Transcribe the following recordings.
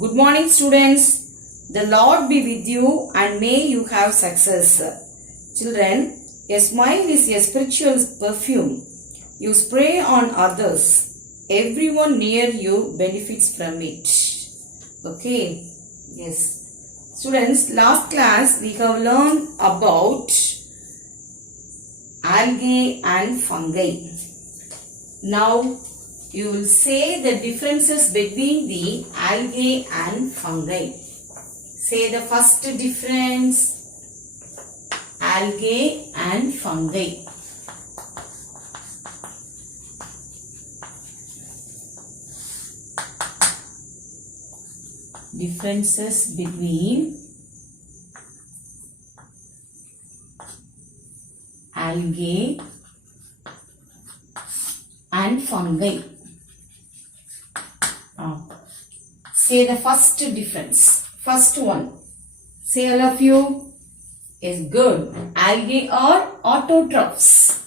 Good morning, students. The Lord be with you and may you have success. Children, a smile is a spiritual perfume. You spray on others. Everyone near you benefits from it. Okay. Yes. Students, last class we have learned about algae and fungi. Now, you will say the differences between the algae and fungi. Say the first difference, algae and fungi. Differences between algae and fungi. Say the first difference. First one. Say all of you. Is good. Algae are autotrophs.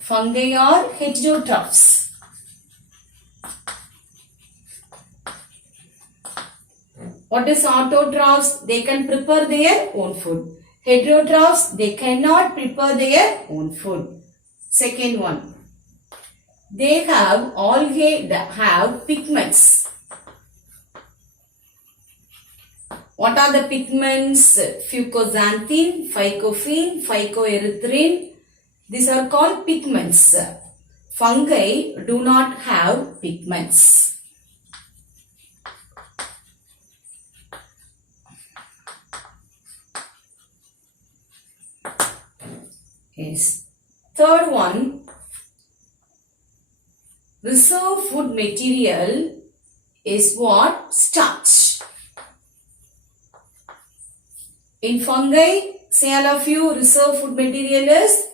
Fungi are heterotrophs. What is autotrophs? They can prepare their own food. Heterotrophs, they cannot prepare their own food. Second one. They have algae that have pigments. What are the pigments? Fucoxanthin, phycophene, phycoerythrin. These are called pigments. Fungi do not have pigments. Yes. Third one. Reserve food material is what? Starch. In fungi, say all of you, reserve food material is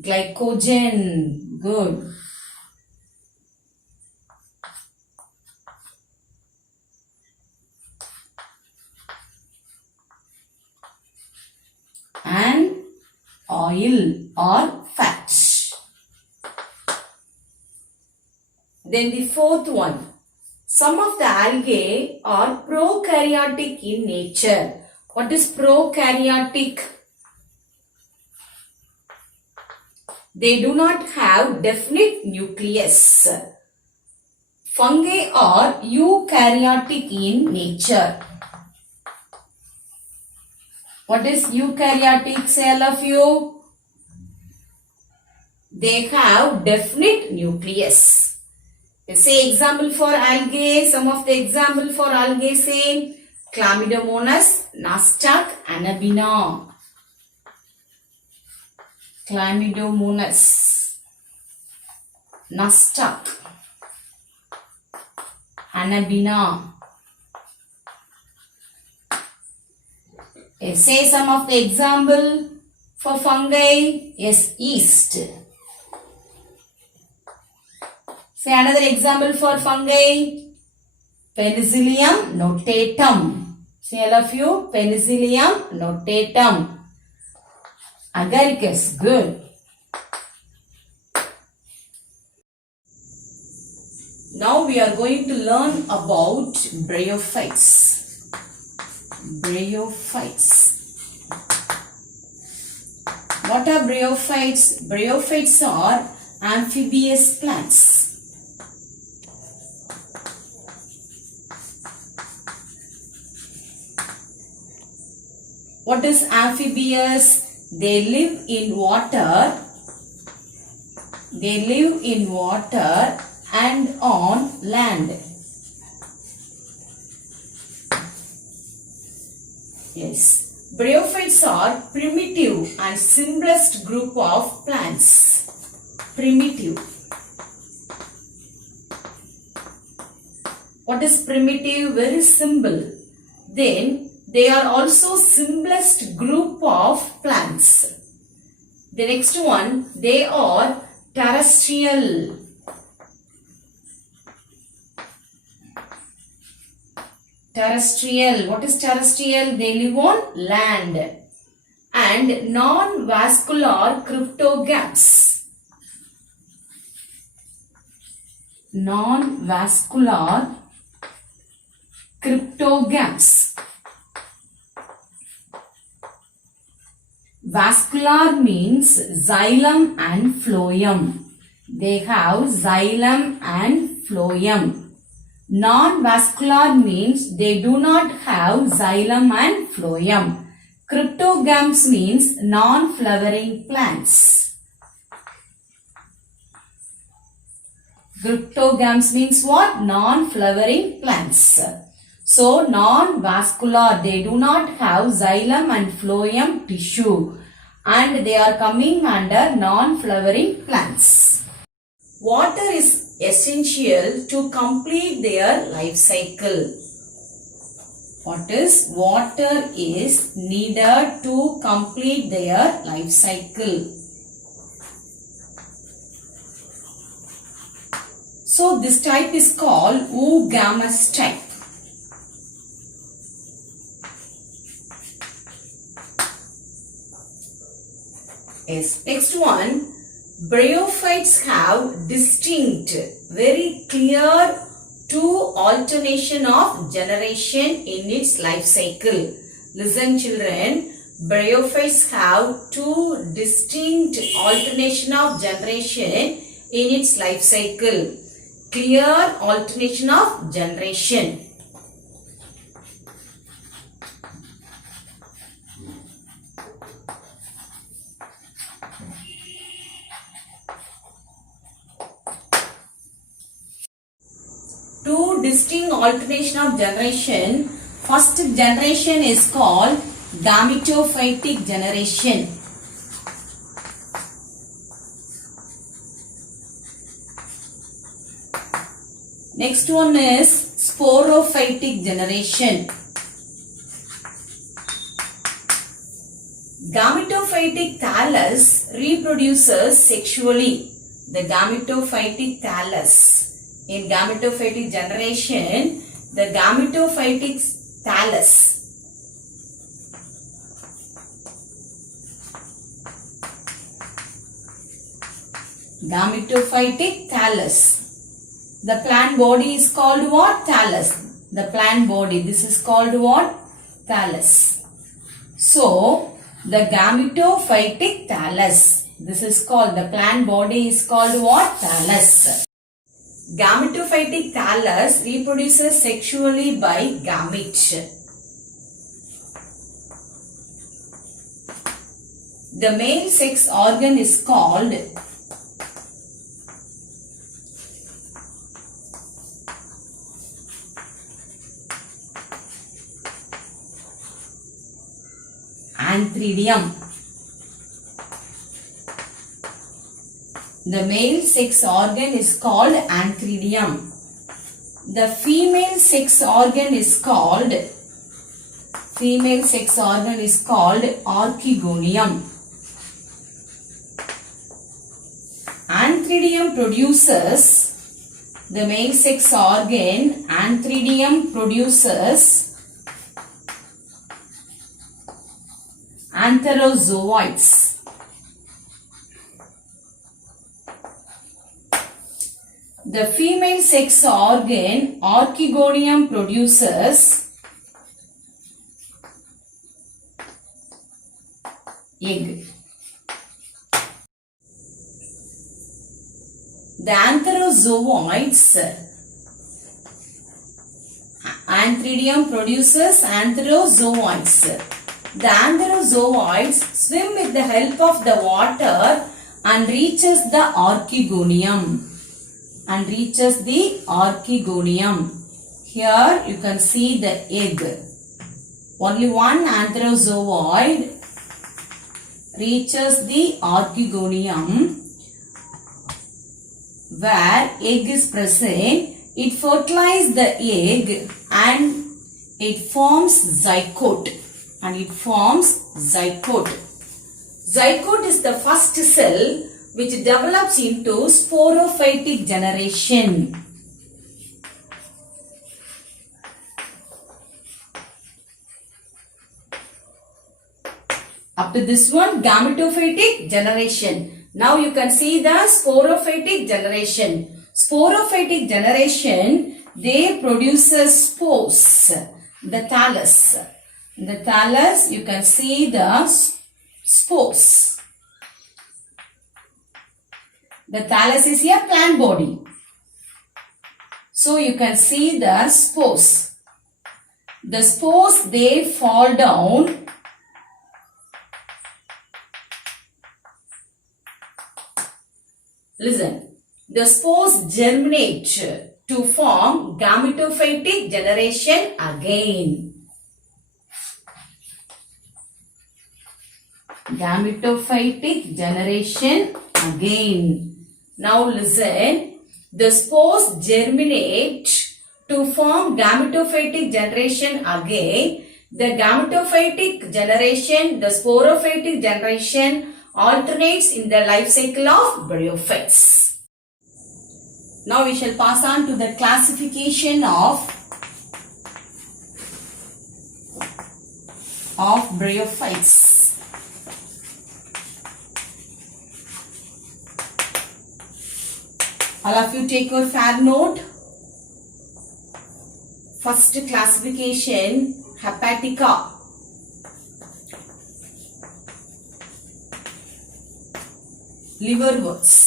glycogen. Good. And oil or fat. Then the fourth one. Some of the algae are prokaryotic in nature. What is prokaryotic? They do not have definite nucleus. Fungi are eukaryotic in nature. What is eukaryotic? Say all of you. They have definite nucleus. Say example for algae. Some of the example for algae say Chlamydomonas, Nasturtium, Anabina. Chlamydomonas, Nasturtium, Anabina. Say some of the example for fungi. Yes, yeast. Say another example for fungi. Penicillium notatum. Say all of you. Penicillium notatum. Agaricus. Good. Now we are going to learn about bryophytes. Bryophytes. What are bryophytes? Bryophytes are amphibious plants. What is amphibious? They live in water. They live in water and on land. Yes. Bryophytes are primitive and simplest group of plants. Primitive. What is primitive? Very simple. Then they are also simplest group of plants. The next one, they are terrestrial. Terrestrial. What is terrestrial? They live on land. And non-vascular cryptogams. non-vascular cryptogams. Vascular means xylem and phloem. They have xylem and phloem. Non-vascular means they do not have xylem and phloem. Cryptogams means non-flowering plants. Cryptogams means what? Non-flowering plants. So, non-vascular, they do not have xylem and phloem tissue and they are coming under non-flowering plants. Water is essential to complete their life cycle. Water is needed to complete their life cycle. So, this type is called oogamous type. Yes. Next one, Bryophytes have distinct, very clear two alternation of generation in its life cycle. Listen children, Bryophytes have two distinct alternation of generation in its life cycle. Clear alternation of generation. Two distinct alternation of generation. First generation is called Gametophytic generation. Next one is Sporophytic generation. Gametophytic thallus reproduces sexually. The gametophytic thallus. In gametophytic generation, the gametophytic thallus The plant body is called what? Thallus. The plant body. This is called what? Thallus. So, the gametophytic thallus. This is called, the plant body is called what? Thallus. Gametophytic thallus reproduces sexually by gamete. The male sex organ is called antheridium. The male sex organ is called antheridium. The female sex organ is called archegonium. Antheridium produces, the male sex organ, antheridium produces antherozoites. The female sex organ, archegonium produces egg. The antherozoites, antheridium produces antherozoites. The antherozoites swim with the help of the water and reaches the archegonium. Here you can see the egg. Only one antherozoid reaches the archegonium where egg is present. It fertilizes the egg and it forms zygote. Zygote is the first cell which develops into sporophytic generation. Up to this one, gametophytic generation. Now you can see the sporophytic generation. Sporophytic generation, they produces spores, the thallus. In the thallus, you can see the spores. The thallus is a plant body. So you can see the spores. The spores, they fall down. Listen, the spores germinate to form gametophytic generation again. Gametophytic generation again. Now listen, the spores germinate to form gametophytic generation again. The gametophytic generation, the sporophytic generation alternates in the life cycle of bryophytes. Now we shall pass on to the classification of bryophytes. All of you take your fair note. First classification, Hepatica. Liverworts.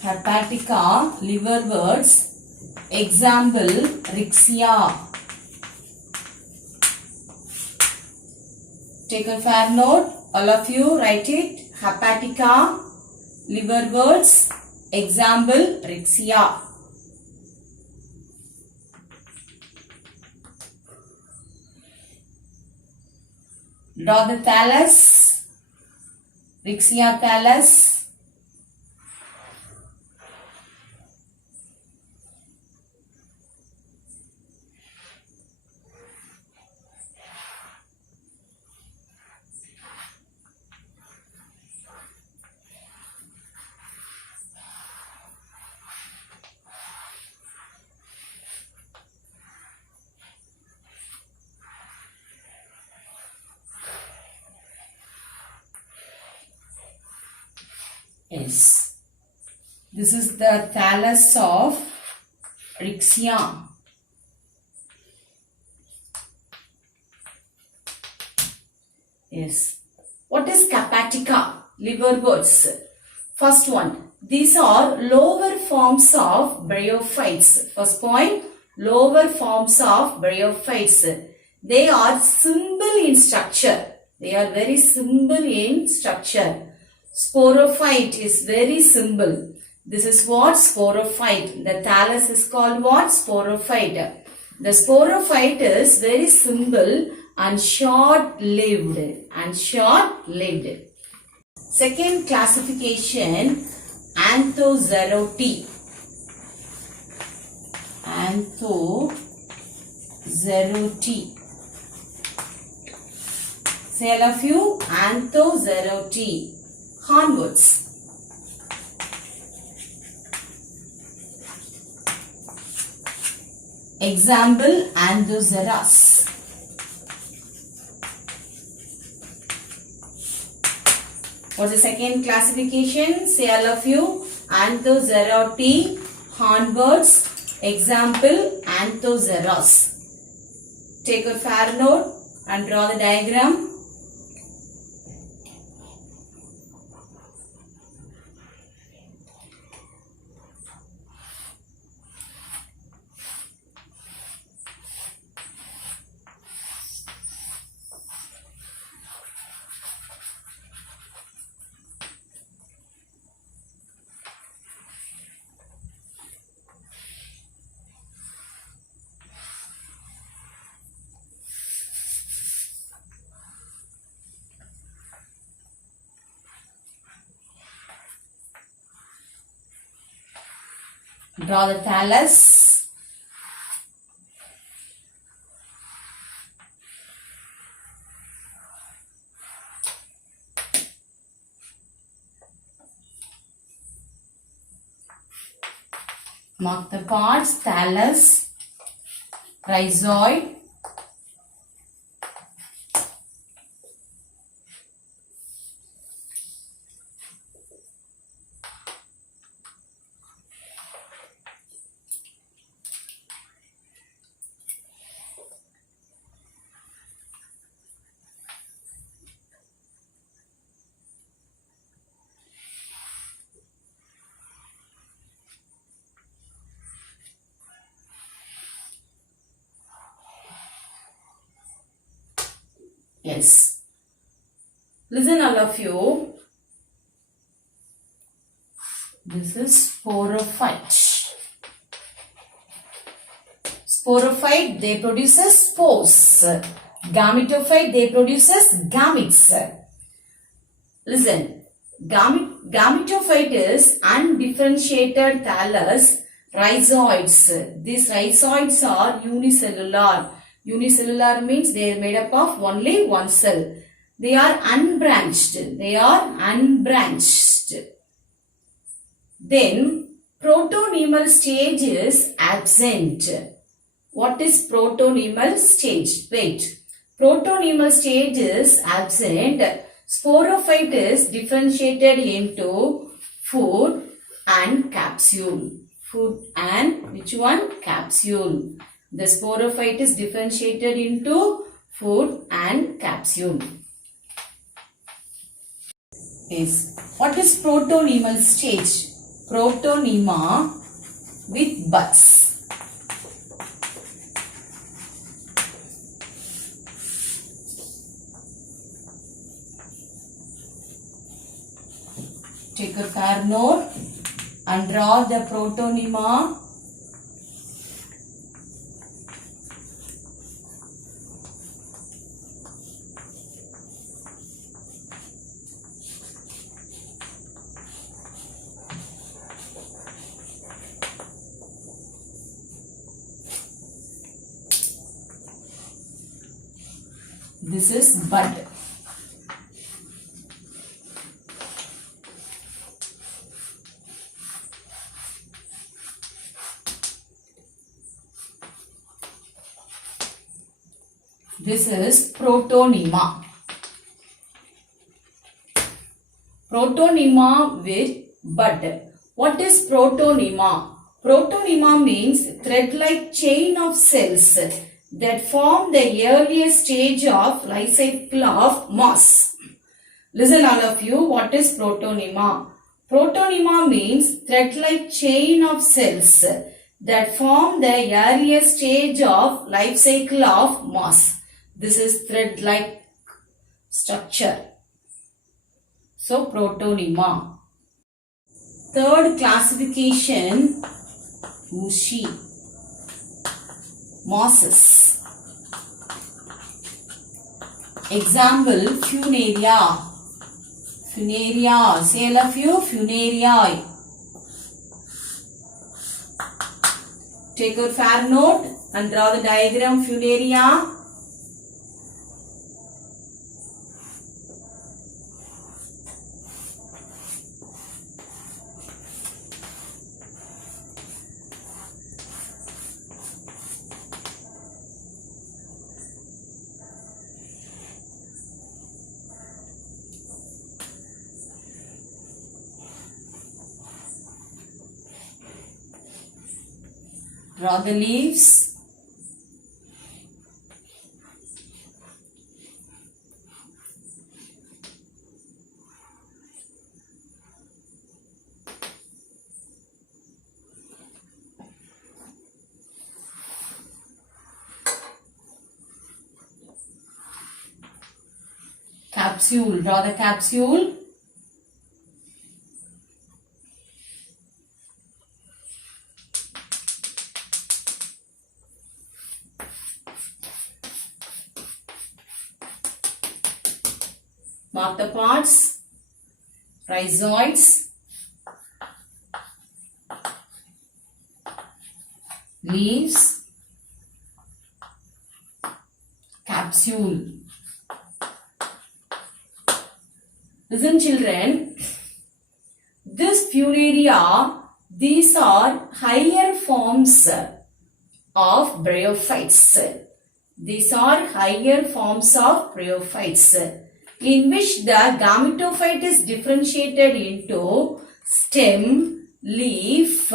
Hepatica, liverworts. Example, Rixia. Take a fair note. All of you write it. Hepatica, liverworts. Example, Rixia. Draw the thallus. Rixia thallus. Yes, this is the thallus of Rixia. Yes. What is Hepatica? Liverworts. First one. These are lower forms of bryophytes. First point. Lower forms of bryophytes. They are simple in structure. They are very simple in structure. Sporophyte is very simple. This is what? Sporophyte. The thallus is called what? Sporophyte. The sporophyte is very simple and short-lived. Second classification, Anthozerote. Anthozerote. Say all of you, Anthozerote. Hornworts. Example, Anthozeras. What's the second classification? Say all of you, Anthozerote, hornworts. Example, Anthozeras. Take a fair note and draw the diagram. Draw the thallus. Mark the parts, thallus, rhizoid, else. Listen all of you. This is Sporophyte. Sporophyte, they produces spores. Gametophyte, they produces gametes. Listen, gametophyte is undifferentiated thallus rhizoids. These rhizoids are unicellular. Unicellular means they are made up of only one cell. They are unbranched. They are unbranched. Then protonemal stage is absent. What is protonemal stage? Wait. Protonemal stage is absent. Sporophyte is differentiated into food and capsule. Food and which one? Capsule. The sporophyte is differentiated into food and capsule. Yes. What is protonemal stage? Protonema with buds. Take a fair note and draw the protonema. This is bud. This is protonema. Protonema with bud. What is protonema? Protonema means thread-like chain of cells that form the earliest stage of life cycle of moss. Listen all of you, what is protonema? Protonema means thread-like chain of cells that form the earliest stage of life cycle of moss. This is thread-like structure. So, protonema. Third classification, mushy. Mosses. Example, funaria. Funaria. Say all of you, funaria. Take your fair note and draw the diagram funaria. Draw the leaves. Capsule. Draw the capsule. Mark the parts. Rhizoids, leaves, capsule. Listen children, this funaria, these are higher forms of bryophytes. These are higher forms of bryophytes, in which the gametophyte is differentiated into stem, leaf,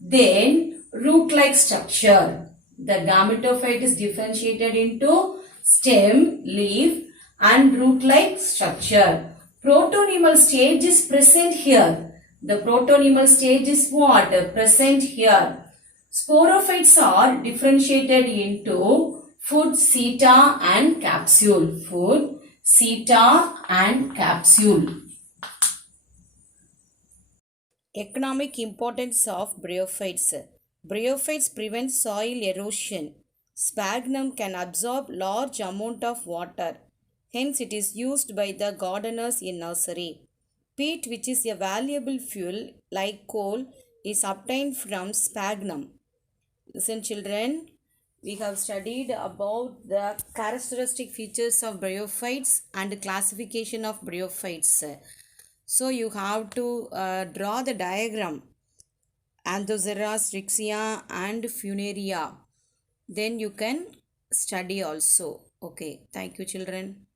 then root-like structure. The gametophyte is differentiated into stem, leaf and root-like structure. Protonemal stage is present here. The protonemal stage is what? Present here. Sporophytes are differentiated into food, seta and capsule. Food, seta and capsule. Economic importance of bryophytes. Bryophytes prevent soil erosion. Sphagnum can absorb large amount of water. Hence it is used by the gardeners in nursery. Peat, which is a valuable fuel like coal, is obtained from sphagnum. Listen children, we have studied about the characteristic features of bryophytes and classification of bryophytes. So you have to draw the diagram Anthozera, Strixia and Funaria. Then you can study also. Okay, thank you children.